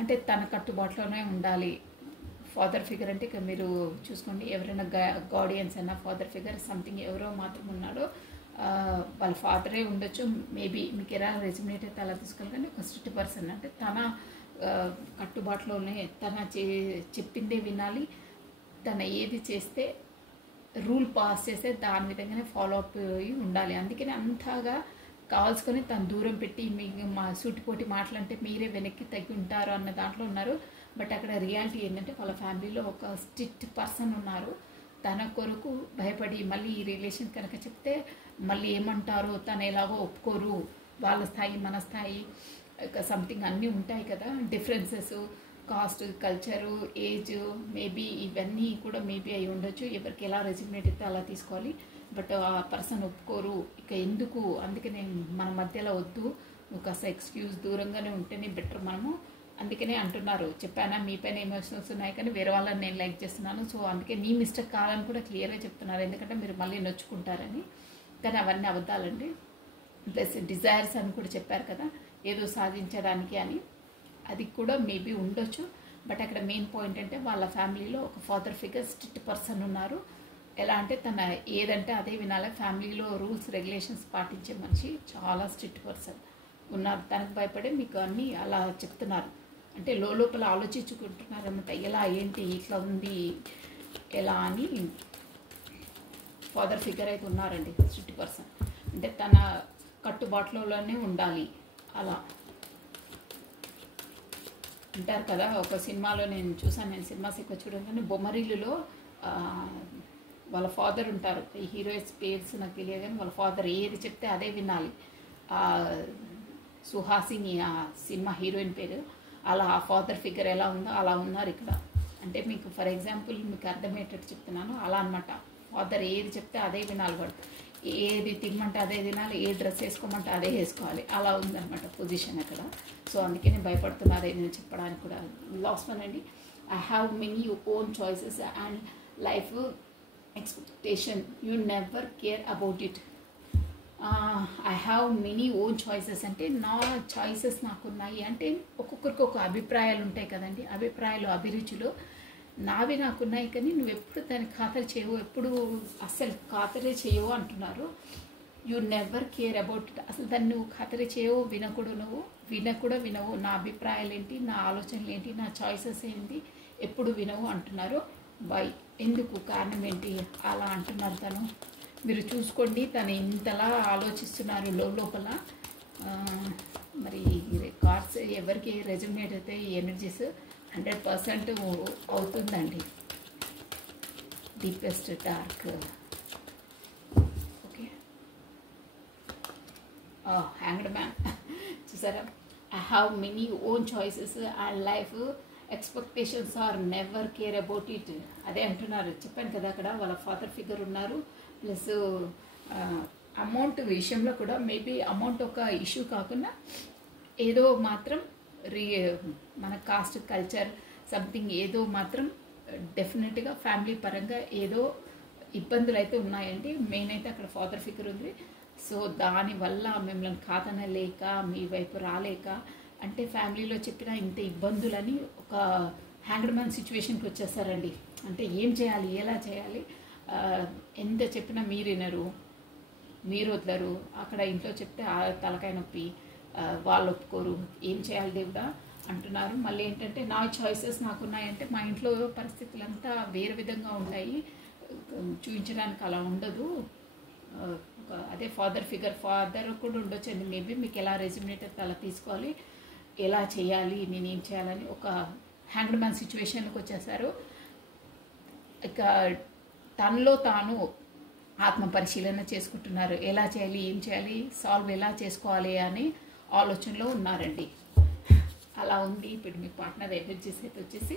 అంటే తన కట్టుబాటులోనే ఉండాలి. ఫాదర్ ఫిగర్ అంటే ఇక మీరు చూసుకోండి, ఎవరైనా గార్డియన్స్ అయినా ఫాదర్ ఫిగర్ సంథింగ్ ఎవరో మాత్రం ఉన్నారో వాళ్ళ ఫాదరే ఉండొచ్చు. మేబీ మీకు ఎలా రెజ్యుమినేట్ అయితే అలా తీసుకోవాలి. కానీ ఒక స్ట్రిక్ట్ పర్సన్ అంటే తన కట్టుబాటులోనే తన చెప్పిందే వినాలి. తన ఏది చేస్తే రూల్ పాస్ చేస్తే దాని విధంగానే ఫాలో అప్ ఉండాలి. అందుకని అంతగా కావాల్సుకొని తను దూరం పెట్టి మీకు మా సూటిపోటి మాటలంటే మీరే వెనక్కి తగ్గి ఉంటారు అన్న దాంట్లో ఉన్నారు. బట్ అక్కడ రియాలిటీ ఏంటంటే వాళ్ళ ఫ్యామిలీలో ఒక స్ట్రిక్ట్ పర్సన్ ఉన్నారు. తన కొరకు భయపడి మళ్ళీ ఈ రిలేషన్ కనుక చెప్తే మళ్ళీ ఏమంటారో, తను ఎలాగో ఒప్పుకోరు. వాళ్ళ స్థాయి మన స్థాయి సంథింగ్ అన్నీ ఉంటాయి కదా, differences, cost, culture, age, maybe ఇవన్నీ కూడా మేబీ అయి ఉండొచ్చు. ఎవరికి ఎలా రెజ్యుమినేట్ అయితే అలా తీసుకోవాలి. బట్ ఆ పర్సన్ ఒప్పుకోరు. ఇక ఎందుకు, అందుకనే మన మధ్యలో వద్దు, నువ్వు కాస్త ఎక్స్క్యూజ్ దూరంగానే ఉంటేనే బెటర్ మనము. అందుకనే అంటున్నారు, చెప్పానా మీ పైన ఎమోషనల్స్ ఉన్నాయి కానీ వేరే వాళ్ళని నేను లైక్ చేస్తున్నాను. సో అందుకే మీ మిస్టేక్ కాదని కూడా క్లియర్గా చెప్తున్నారు, ఎందుకంటే మీరు మళ్ళీ నొచ్చుకుంటారని. కానీ అవన్నీ అబద్ధాలండి. ప్లస్ డిజైర్స్ అని కూడా చెప్పారు కదా, ఏదో సాధించడానికి అని, అది కూడా మేబీ ఉండొచ్చు. బట్ అక్కడ మెయిన్ పాయింట్ అంటే వాళ్ళ ఫ్యామిలీలో ఒక ఫాదర్ ఫిగర్ స్ట్రిక్ట్ పర్సన్ ఉన్నారు. ఎలా అంటే తన ఏదంటే అదే వినాలి. ఫ్యామిలీలో రూల్స్ రెగ్యులేషన్స్ పాటించే మనిషి, చాలా స్ట్రిక్ట్ పర్సన్ ఉన్నారు. తనకు భయపడే మీకు అన్నీ అలా చెప్తున్నారు. అంటే లోపల ఆలోచించుకుంటున్నారు అనమాట, ఎలా ఏంటి ఇట్లా ఉంది ఎలా అని. ఫాదర్ ఫిగర్ అయితే ఉన్నారండి స్ట్రిక్ట్ పర్సన్. అంటే తన కట్టుబాట్లలోనే ఉండాలి అలా అంటారు కదా. ఒక సినిమాలో నేను చూసాను, నేను సినిమాస్ ఎక్కువ చూడగానే బొమ్మరిల్లులో వాళ్ళ ఫాదర్ ఉంటారు. ఈ హీరోయిన్స్ పేర్స్ నాకు తెలియదు కానీ వాళ్ళ ఫాదర్ ఏది చెప్తే అదే వినాలి. సుహాసిని ఆ సినిమా హీరోయిన్ పేరు. అలా ఆ ఫాదర్ ఫిగర్ ఎలా ఉందో అలా ఉన్నారు ఇక్కడ. అంటే మీకు ఫర్ ఎగ్జాంపుల్ మీకు అర్థమయ్యేటట్టు చెప్తున్నాను, అలా అనమాట. ఫాదర్ ఏది చెప్తే అదే వినాలి, వాడు ఏది తినమంటే అదే తినాలి, ఏ డ్రెస్ వేసుకోమంటే అదే వేసుకోవాలి, అలా ఉందన్నమాట పొజిషన్ అక్కడ. సో అందుకే నేను భయపడుతున్నారు నేను చెప్పడానికి కూడా. లాస్ట్ వన్ అండి, I have many own choices and life expectation, you never care about it. I have many own choices అంటే నా చాయిసెస్ నాకున్నాయి. అంటే ఒక్కొక్కరికి ఒక అభిప్రాయాలు ఉంటాయి కదండి, అభిప్రాయాలు అభిరుచులు నావి నాకున్నాయి. కానీ నువ్వు ఎప్పుడు దాన్ని ఖాతరు చేయవు, ఎప్పుడు అస్సలు ఖాతరే చేయవు అంటున్నారు. You never care about it. అసలు దాన్ని నువ్వు ఖాతరే చేయవు, వినవు. నా అభిప్రాయాలు ఏంటి, నా ఆలోచనలు ఏంటి, నా చాయిసెస్ ఏంటి, ఎప్పుడు వినవు అంటున్నారు. వై, ఎందుకు, కారణం ఏంటి అలా అంటున్నారు తను. మీరు చూసుకోండి తను ఇంతలా ఆలోచిస్తున్నారు లోపల. మరి కార్డ్స్ ఎవరికి రెజ్యుమినేట్ అయితే ఈ ఎనర్జీస్ 100% అవుతుందండి. Deepest dark. Okay, hanged man. చూసారా, I have many own choices and life expectations are never care about it. అదే అంటున్నారు, చెప్పాను కదా, అక్కడ వాళ్ళ ఫాదర్ ఫిగర్ ఉన్నారు. ప్లస్ అమౌంట్ విషయంలో కూడా మేబీ అమౌంట్ ఒక ఇష్యూ కాకుండా ఏదో మాత్రం మన కాస్ట్ కల్చర్ సంథింగ్ ఏదో మాత్రం డెఫినెట్గా ఫ్యామిలీ పరంగా ఏదో ఇబ్బందులు అయితే ఉన్నాయండి. మెయిన్ అయితే అక్కడ ఫాదర్ ఫిగర్ ఉంది. సో దానివల్ల మిమ్మల్ని కాదనలేక మీ వైపు రాలేక, అంటే ఫ్యామిలీలో చెప్పిన ఇంత ఇబ్బందులని ఒక హ్యాంగ్డ్ మ్యాన్ సిచ్యువేషన్కి వచ్చేస్తారండి. అంటే ఏం చేయాలి, ఎలా చేయాలి, ఎంత చెప్పినా మీరు వినరు, మీరు వదలరు. అక్కడ ఇంట్లో చెప్తే తలకాయ నొప్పి, వాళ్ళు ఒప్పుకోరు, ఏం చేయాలి దేవుడా అంటున్నారు. మళ్ళీ ఏంటంటే నా చాయిసెస్ నాకున్నాయంటే మా ఇంట్లో పరిస్థితులంతా వేరే విధంగా ఉంటాయి, చూపించడానికి అలా ఉండదు. అదే ఫాదర్ ఫిగర్, ఫాదర్ కూడా ఉండొచ్చండి మేబీ. మీకు ఎలా రెజ్యూమేట్ అయితే అలా తీసుకోవాలి, ఎలా చేయాలి, నేనేం చేయాలని ఒక హ్యాంగ్డ్ మ్యాన్ సిచ్యువేషన్కి వచ్చేసారు. ఇక తనలో తాను ఆత్మ పరిశీలన చేసుకుంటున్నారు. ఎలా చేయాలి, ఏం చేయాలి, సాల్వ్ ఎలా చేసుకోవాలి అని ఆలోచనలో ఉన్నారండి. అలా ఉంది ఇప్పుడు మీ పార్ట్నర్ ఎనర్జీస్ అయితే వచ్చేసి.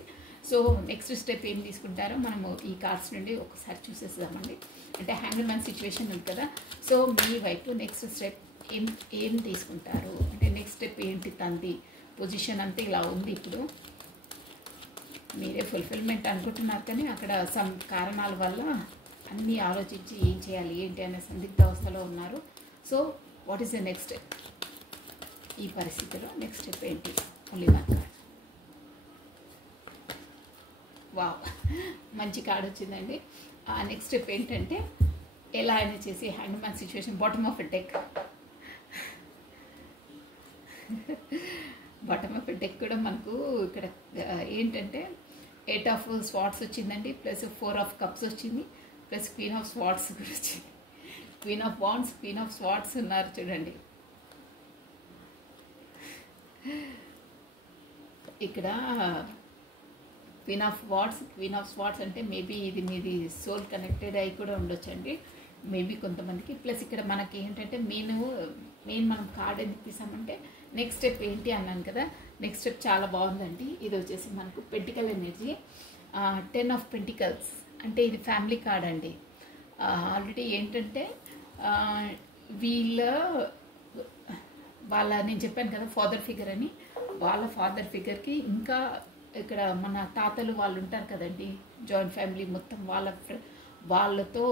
సో నెక్స్ట్ స్టెప్ ఏం తీసుకుంటారో మనము ఈ కార్డ్స్ నుండి ఒకసారి చూసేద్దామండి. అంటే హ్యాంగ్డ్ మ్యాన్ సిచ్యువేషన్ ఉంది కదా, సో మీ వైపు నెక్స్ట్ స్టెప్ ఏం తీసుకుంటారు, అంటే నెక్స్ట్ స్టెప్ ఏంటి, తంది పొజిషన్ అంతా ఇలా ఉంది. ఇప్పుడు మీరే ఫుల్ఫిల్మెంట్ అనుకుంటున్నారు, కానీ అక్కడ సమ్ కారణాల వల్ల అన్నీ ఆలోచించి ఏం చేయాలి ఏంటి అనే సందిగ్ధ అవస్థలో ఉన్నారు. So what is the next step, ఈ పరిస్థితిలో నెక్స్ట్ స్టెప్ ఏంటి? Only one card. వావ్, మంచి కార్డ్ వచ్చిందండి. నెక్స్ట్ స్టెప్ ఏంటంటే ఎలా అయినా చేసి hand man situation, bottom of a deck. Bottom of a deck కూడా మనకు ఇక్కడ ఏంటంటే 8 ఆఫ్ స్వార్డ్స్ వచ్చిందండి, ప్లస్ 4 ఆఫ్ కప్స్ వచ్చింది, ప్లస్ క్వీన్ ఆఫ్ స్వార్డ్స్ కూడా వచ్చింది. Queen of wands, queen of swords ఉన్నారు చూడండి. ఇక్కడ queen of wands, queen of swords అంటే మేబీ ఇది మీది సోల్ కనెక్టెడ్ అయి కూడా ఉండొచ్చండి మేబీ కొంతమందికి. ప్లస్ ఇక్కడ మనకి ఏంటంటే మెయిన్ మనం కార్డ్ ఎందుకు తీసామంటే నెక్స్ట్ స్టెప్ ఏంటి అన్నాను కదా. నెక్స్ట్ స్టెప్ చాలా బాగుందండి. ఇది వచ్చేసి మనకు పెంటికల్ ఎనర్జీ, 10 ఆఫ్ పెంటికల్స్. అంటే ఇది ఫ్యామిలీ కార్డ్ అండి. ఆల్రెడీ ఏంటంటే వాళ్ళ నేను చెప్పాను కదా ఫాదర్ ఫిగర్ అని, వాళ్ళ ఫాదర్ ఫిగర్కి ఇంకా ఇక్కడ మన తాతలు వాళ్ళు ఉంటారు కదండి, జాయింట్ ఫ్యామిలీ మొత్తం, వాళ్ళతో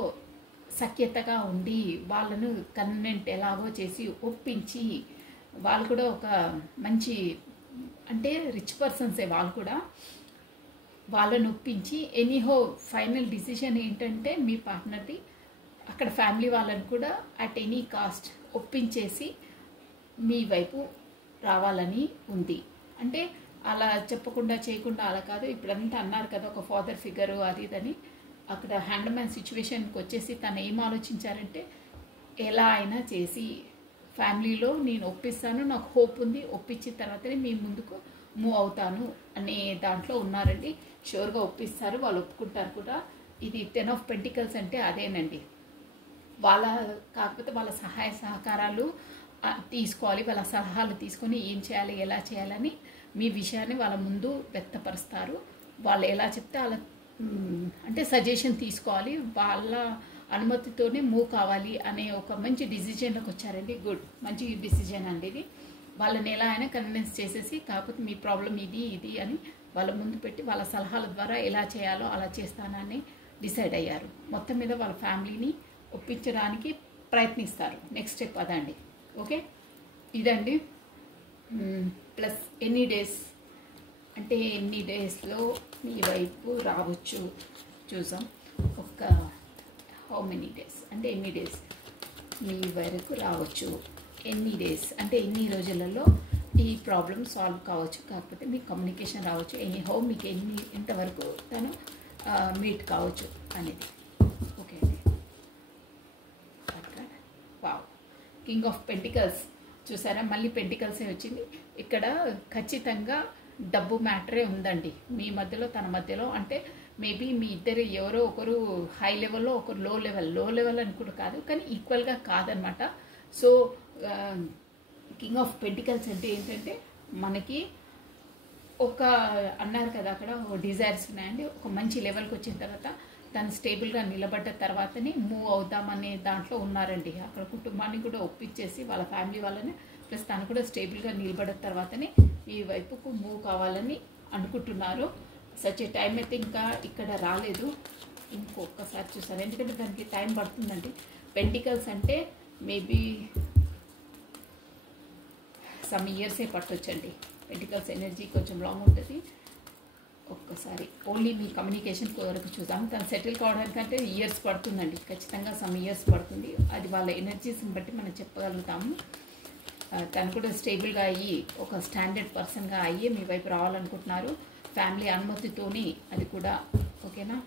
సఖ్యతగా ఉండి వాళ్ళను కన్వెంట్ ఎలాగో చేసి ఒప్పించి, వాళ్ళు కూడా ఒక మంచి అంటే రిచ్ పర్సన్సే, వాళ్ళు కూడా వాళ్ళను ఒప్పించి ఎనీహో ఫైనల్ డిసిషన్ ఏంటంటే మీ పార్ట్నర్ది అక్కడ ఫ్యామిలీ వాళ్ళని కూడా అట్ ఎనీ కాస్ట్ ఒప్పించేసి మీ వైపు రావాలని ఉంది. అంటే అలా చెప్పకుండా చేయకుండా అలా కాదు. ఇప్పుడంతా అన్నారు కదా ఒక ఫాదర్ ఫిగరు అది ఇదని, అక్కడ హ్యాండ్ మ్యాన్ సిచ్యువేషన్కి వచ్చేసి తను ఏం ఆలోచించారంటే ఎలా అయినా చేసి ఫ్యామిలీలో నేను ఒప్పిస్తాను, నాకు హోప్ ఉంది, ఒప్పించిన తర్వాతనే మీ ముందుకు మూవ్ అవుతాను అనే దాంట్లో ఉన్నారండి. షూర్గా ఒప్పిస్తారు, వాళ్ళు ఒప్పుకుంటారు కూడా. ఇది 10 ఆఫ్ పెంటికల్స్ అంటే అదేనండి. కాకపోతే వాళ్ళ సహాయ సహకారాలు తీసుకోవాలి, వాళ్ళ సలహాలు తీసుకొని ఏం చేయాలి ఎలా చేయాలని మీ విషయాన్ని వాళ్ళ ముందు వ్యక్తపరుస్తారు. వాళ్ళు ఎలా చెప్తే అలా అంటే సజెషన్ తీసుకోవాలి, వాళ్ళ అనుమతితోనే మూవ్ కావాలి అనే ఒక మంచి డిసిజన్లోకి వచ్చారండి. గుడ్, మంచి డిసిజన్ అండి ఇది. వాళ్ళని ఎలా అయినా కన్విన్స్ చేసేసి, కాకపోతే మీ ప్రాబ్లం ఇది అని వాళ్ళ ముందు పెట్టి వాళ్ళ సలహాల ద్వారా ఎలా చేయాలో అలా చేస్తానని డిసైడ్ అయ్యారు. మొత్తం మీద వాళ్ళ ఫ్యామిలీని ఒప్పించడానికి ప్రయత్నిస్తారు. నెక్స్ట్ స్టెప్ అదండి. ఓకే, ఇదండి. ప్లస్ ఎన్ని డేస్ అంటే ఎన్ని డేస్లో మీ వైపు రావచ్చు చూసాం. హౌ మెనీ డేస్ అంటే ఎన్ని డేస్ మీ వరకు రావచ్చు, ఎన్ని డేస్ అంటే ఎన్ని రోజులలో ఈ ప్రాబ్లం సాల్వ్ కావచ్చు, కాకపోతే మీకు కమ్యూనికేషన్ రావచ్చు, హౌ మీకు ఎంతవరకు తను మీట్ కావచ్చు అనేది. ఓకే అండి. వావ్, కింగ్ ఆఫ్ పెంటికల్స్ చూసారా, మళ్ళీ పెంటికల్సే వచ్చింది. ఇక్కడ ఖచ్చితంగా డబ్బు మ్యాటరే ఉందండి మీ మధ్యలో తన మధ్యలో. అంటే మేబీ మీ ఇద్దరు ఎవరో ఒకరు హై లెవెల్లో ఒకరు లో లెవెల్ అని కూడా కాదు, కానీ ఈక్వల్గా కాదనమాట. సో కింగ్ ఆఫ్ పెంటికల్స్ అంటే ఏంటంటే మనకి ఒక అన్నారు కదా అక్కడ డిజైర్స్ ఉన్నాయండి. ఒక మంచి లెవెల్కి వచ్చిన తర్వాత తను స్టేబుల్గా నిలబడ్డ తర్వాతనే మూవ్ అవుదామనే దాంట్లో ఉన్నారండి. అక్కడ కుటుంబాన్ని కూడా ఒప్పించేసి వాళ్ళ ఫ్యామిలీ వాళ్ళని ప్లస్ తను కూడా స్టేబుల్గా నిలబడిన తర్వాతనే ఈ వైపుకు మూవ్ కావాలని అనుకుంటున్నారు. సచ్ ఏ టైం అయితే ఇంకా ఇక్కడ రాలేదు, ఇంకొకసారి చూసాను, ఎందుకంటే దానికి టైం పడుతుందండి. పెంటికల్స్ అంటే మేబీ సమ్ ఇయర్సే పట్టొచ్చండి. పెంటికల్స్ ఎనర్జీ కొంచెం లాంగ్ ఉంటుంది. ఒక్కసారి ఓన్లీ మీ కమ్యూనికేషన్ వరకు చూద్దాం. తను సెటిల్ కావడానికంటే ఇయర్స్ పడుతుందండి, ఖచ్చితంగా సమ్ ఇయర్స్ పడుతుంది. అది వాళ్ళ ఎనర్జీస్ని బట్టి మనం చెప్పగలుగుతాము. తను కూడా స్టేబుల్గా అయ్యి ఒక స్టాండర్డ్ పర్సన్గా అయ్యి మీ వైపు రావాలనుకుంటున్నారు, ఫ్యామిలీ అనుమతితోని. అది కూడా ఓకేనా?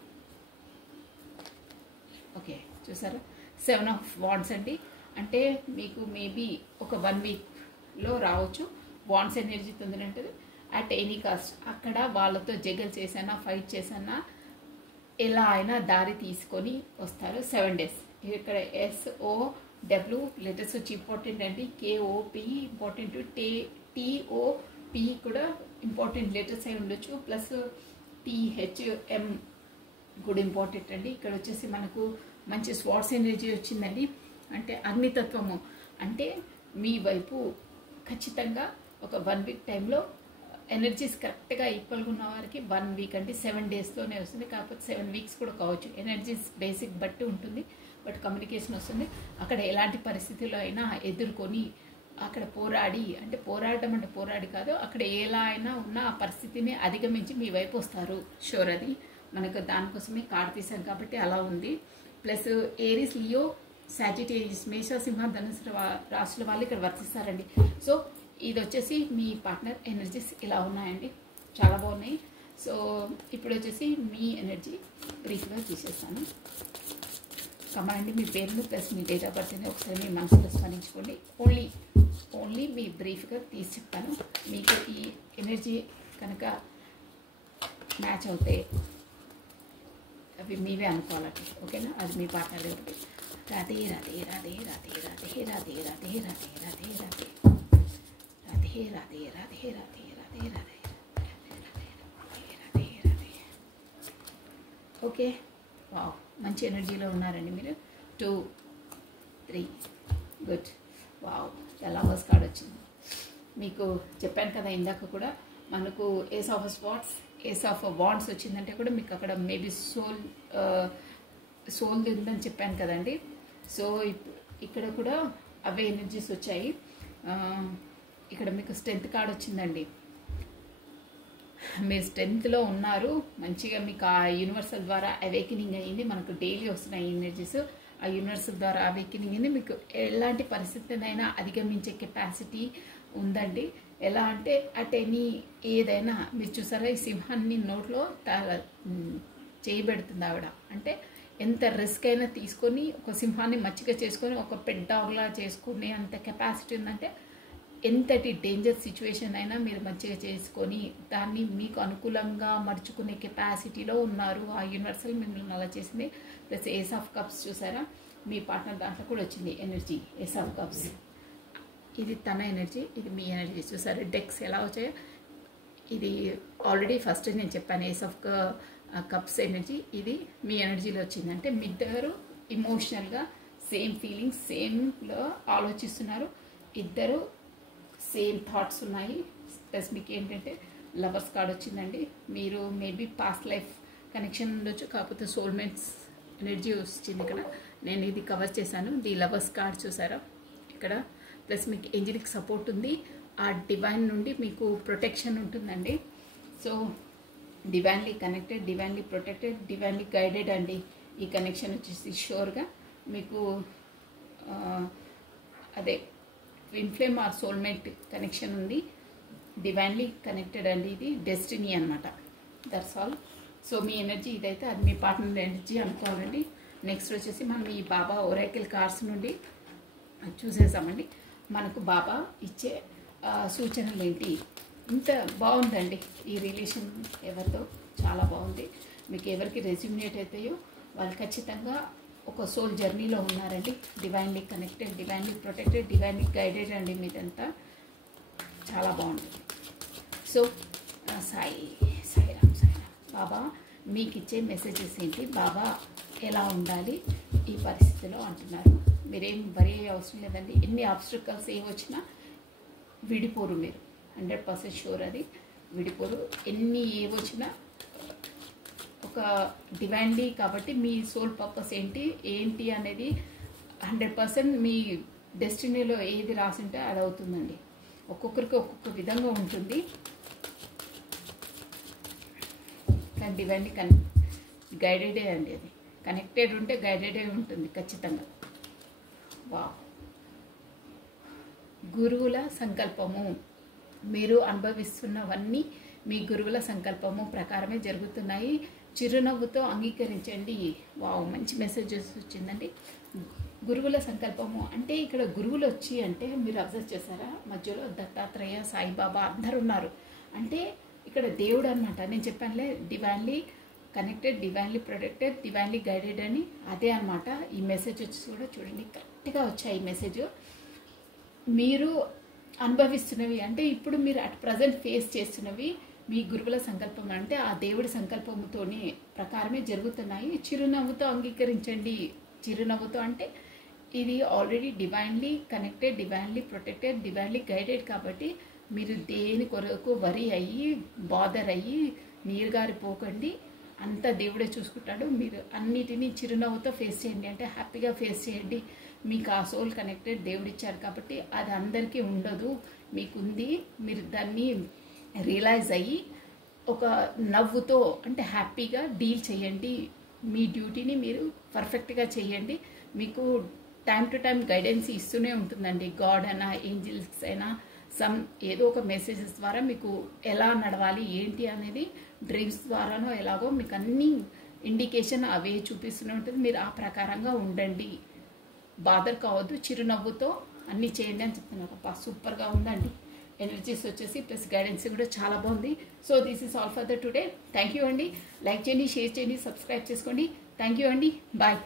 ఓకే, చూసారా 7 of Wands అండి. అంటే మీకు మేబీ ఒక 1 వీక్లో రావచ్చు. వాండ్స్ ఎనర్జీ తొందరంటుంది అట్ ఎనీ కాస్ట్. అక్కడ వాళ్ళతో జగల్ చేసానా, ఫైట్ చేసానా, ఎలా అయినా దారి తీసుకొని వస్తారు. 7 days. ఇక్కడ SOW లెటర్స్ వచ్చి ఇంపార్టెంట్ అండి. KOP ఇంపార్టెంట్, TOP కూడా ఇంపార్టెంట్ లెటర్స్ అయి ఉండొచ్చు, ప్లస్ THM కూడా ఇంపార్టెంట్ అండి. ఇక్కడ వచ్చేసి మనకు మంచి స్వాట్స్ ఎనర్జీ వచ్చిందండి. అంటే అగ్నితత్వము అంటే మీ వైపు ఖచ్చితంగా ఒక 1 వీక్ టైంలో ఎనర్జీస్ కరెక్ట్గా ఈక్వల్గా ఉన్న వారికి 1 వీక్ అంటే 7 డేస్లోనే వస్తుంది. కాకపోతే 7 వీక్స్ కూడా కావచ్చు. ఎనర్జీస్ బేసిక్ బట్టి ఉంటుంది, బట్ కమ్యూనికేషన్ వస్తుంది. అక్కడ ఎలాంటి పరిస్థితుల్లో అయినా ఎదుర్కొని అక్కడ పోరాడి, అంటే పోరాడడం అంటే పోరాడి కాదు, అక్కడ ఎలా అయినా ఉన్న ఆ పరిస్థితిని అధిగమించి మీ వైపు వస్తారు. షూర్, అది మనకు దానికోసమే కార్డు తీసాం కాబట్టి అలా ఉంది. ప్లస్ ఏరీస్, లియో, సాజిటేరియస్, మేష, సింహ, ధనుసు రాశుల వాళ్ళు ఇక్కడ వర్తిస్తారండి. సో ఇది వచ్చేసి మీ పార్ట్నర్ ఎనర్జీస్ ఇలా ఉన్నాయండి, చాలా బాగున్నాయి. సో ఇప్పుడు వచ్చేసి మీ ఎనర్జీ బ్రీఫ్గా తీసేస్తాను. కమాండి మీ పేరును ప్లస్ మీ డేట్ ఆఫ్ బర్త్ని ఒకసారి మీ మనసులో స్మరించుకోండి. ఓన్లీ మీ బ్రీఫ్గా తీసి చెప్తాను. మీకు ఈ ఎనర్జీ కనుక మ్యాచ్ అవుతాయి అవి మీవే అనుకోవాలండి, ఓకేనా? అది మీ పార్ట్నర్ ఒకటి. రాధే రాధే రాధే రాధే రాధే రాధే రాధే రాధే రాధే రాధే రాధే రాధే రాధే రాధే రాధే రాధే రాధే రాధే. ఓకే, వావ్, మంచి ఎనర్జీలో ఉన్నారండి మీరు. 2, 3 గుడ్. వావ్, లవర్స్ కార్డ్ వచ్చింది. మీకు చెప్పాను కదా ఇందాక కూడా, మనకు ace of spots, ace of wands వచ్చిందంటే కూడా మీకు అక్కడ మేబీ సోల్ ఉందని చెప్పాను కదండి. సో ఇక్కడ కూడా అవే ఎనర్జీస్ వచ్చాయి. ఇక్కడ మీకు స్ట్రెంత్ కార్డ్ వచ్చిందండి. మీరు స్ట్రెంత్లో ఉన్నారు మంచిగా. మీకు ఆ యూనివర్సల్ ద్వారా అవేకనింగ్ అయ్యింది. మనకు డైలీ వస్తున్నాయి ఎనర్జీస్. ఆ యూనివర్సల్ ద్వారా అవేకనింగ్ అయింది. మీకు ఎలాంటి పరిస్థితినైనా అధిగమించే కెపాసిటీ ఉందండి. ఎలా అంటే అట్ ఎనీ ఏదైనా మీరు చూసారా, ఈ సింహాన్ని నోట్లో చేయబెడుతుంది ఆవిడ. అంటే ఎంత రిస్క్ అయినా తీసుకొని ఒక సింహాన్ని మచ్చిగా చేసుకొని ఒక పెట్ డాగ్లా చేసుకునే అంత కెపాసిటీ ఉందంటే, ఎంతటి డేంజర్ సిచ్యువేషన్ అయినా మీరు మంచిగా చేసుకొని దాన్ని మీకు అనుకూలంగా మర్చుకునే కెపాసిటీలో ఉన్నారు. ఆ యూనివర్సల్ మిమ్మల్ని అలా చేసింది. ప్లస్ ఏస్ ఆఫ్ కప్స్ చూసారా, మీ పార్ట్నర్ దాంట్లో కూడా వచ్చింది ఎనర్జీ. ఏస్ ఆఫ్ కప్స్ ఇది తన ఎనర్జీ, ఇది మీ ఎనర్జీ. చూసారా డెక్స్ ఎలా వచ్చాయో. ఇది ఆల్రెడీ ఫస్ట్ నేను చెప్పాను, ఏస్ ఆఫ్ కప్స్ ఎనర్జీ ఇది మీ ఎనర్జీలో వచ్చింది. అంటే మీ ఇద్దరు ఇమోషనల్గా సేమ్ ఫీలింగ్స్, సేమ్లో ఆలోచిస్తున్నారు. ఇద్దరు సేమ్ థాట్స్ ఉన్నాయి. ప్లస్ మీకు ఏంటంటే లవర్స్ కార్డ్ వచ్చిందండి. మీరు మేబీ పాస్ట్ లైఫ్ కనెక్షన్ ఉండొచ్చు, కాకపోతే సోల్మేట్స్ ఎనర్జీ వచ్చింది ఇక్కడ. నేను ఇది కవర్ చేశాను. ది లవర్స్ కార్డ్ చూసారా ఇక్కడ. ప్లస్ మీకు ఏంజలిక్ సపోర్ట్ ఉంది. ఆ డివైన్ నుండి మీకు ప్రొటెక్షన్ ఉంటుందండి. So divinely connected, divinely protected, divinely guided అండి. ఈ కనెక్షన్ వచ్చేసి షూర్గా మీకు అదే twin flame or soulmate connection ఉంది. డివైన్లీ కనెక్టెడ్ అండి. ఇది డెస్టినీ అనమాట. That's all. సో మీ ఎనర్జీ ఇదైతే అది మీ పార్ట్నర్ ఎనర్జీ అనుకోవాలండి. నెక్స్ట్ వచ్చేసి మనం ఈ బాబా ఒరాకిల్ కార్డ్స్ నుండి చూసేసామండి. మనకు బాబా ఇచ్చే సూచనలు ఏంటి. ఇంత బాగుందండి ఈ రిలేషన్ ఎవరితో, చాలా బాగుంది. మీకు ఎవరికి రెజ్యూమినేట్ అవుతాయో వాళ్ళు ఖచ్చితంగా ఒక సోల్ జర్నీలో ఉన్నారండి. Divinely connected, divinely protected, divinely guided అండి మీదంతా. చాలా బాగుంటుంది. సో సాయిరామ్ బాబా మీకు ఇచ్చే మెసేజెస్ ఏంటి, బాబా ఎలా ఉండాలి ఈ పరిస్థితిలో అంటున్నారు. మీరేం వరి అవసరం లేదండి. ఎన్ని ఆబ్స్ట్రకల్స్ ఏమొచ్చినా విడిపోరు మీరు, 100% షూర్. అది విడిపోరు. ఎన్ని ఏవొచ్చినా ఒక డివైన్లీ కాబట్టి మీ సోల్ పర్పస్ ఏంటి అనేది 100% మీ డెస్టినీలో ఏది రాసింటే అది అవుతుందండి. ఒక్కొక్కరికి ఒక్కొక్క విధంగా ఉంటుంది. కానీ డివైన్లీ గైడెడే అండి. అది కనెక్టెడ్ ఉంటే గైడెడే ఉంటుంది ఖచ్చితంగా. వా గురువుల సంకల్పము, మీరు అనుభవిస్తున్నవన్నీ మీ గురువుల సంకల్పము ప్రకారమే జరుగుతున్నాయి. చిరునవ్వుతో అంగీకరించండి. వావ్, మంచి మెసేజెస్ వచ్చిందండి. గురువుల సంకల్పము అంటే ఇక్కడ గురువులు వచ్చి అంటే మీరు అబ్జర్వ్ చేశారా, మధ్యలో దత్తాత్రేయ, సాయిబాబా అందరు ఉన్నారు. అంటే ఇక్కడ దేవుడు అనమాట. నేను చెప్పానులే, divinely connected, divinely protected, divinely guided అని. అదే అనమాట ఈ మెసేజ్ వచ్చి కూడా చూడండి, కరెక్ట్గా వచ్చాయి ఈ మెసేజ్. మీరు అనుభవిస్తున్నవి అంటే ఇప్పుడు మీరు అట్ ప్రజెంట్ ఫేస్ చేస్తున్నవి మీ గురువుల సంకల్పం అంటే ఆ దేవుడి సంకల్పంతోనే ప్రకారమే జరుగుతున్నాయి. చిరునవ్వుతో అంగీకరించండి. చిరునవ్వుతో అంటే ఇది already divinely connected, divinely protected, divinely guided కాబట్టి మీరు దేని కొరకు వరి అయ్యి బాదర్ అయ్యి నీరుగారిపోకండి. అంతా దేవుడే చూసుకుంటాడు. మీరు అన్నిటినీ చిరునవ్వుతో ఫేస్ చేయండి. అంటే హ్యాపీగా ఫేస్ చేయండి. మీకు ఆ సోల్ కనెక్టెడ్ దేవుడు ఇచ్చారు కాబట్టి అది అందరికీ ఉండదు, మీకుంది. మీరు దాన్ని రియలైజ్ అయ్యి ఒక నవ్వుతో అంటే హ్యాపీగా డీల్ చేయండి. మీ డ్యూటీని మీరు పర్ఫెక్ట్గా చేయండి. మీకు టైం టు టైం గైడెన్స్ ఇస్తూనే ఉంటుందండి. గాడ్ అయినా, ఏంజిల్స్ అయినా, ఏదో ఒక మెసేజెస్ ద్వారా మీకు ఎలా నడవాలి ఏంటి అనేది డ్రీమ్స్ ద్వారానో ఎలాగో మీకు అన్ని ఇండికేషన్ అవే చూపిస్తూనే ఉంటుంది. మీరు ఆ ప్రకారంగా ఉండండి. బాధర్ కావద్దు, చిరునవ్వుతో అన్నీ చేయండి అని చెప్తున్నాను. సూపర్గా ఉందండి. ఎనర్జీస్ వచ్చేసి ప్లస్ గైడెన్స్ కూడా చాలా బాగుంది. So this is all for the today. Thank you అండి. లైక్ చేయండి, షేర్ చేయండి, సబ్స్క్రైబ్ చేసుకోండి. థ్యాంక్ యూ అండి. బాయ్.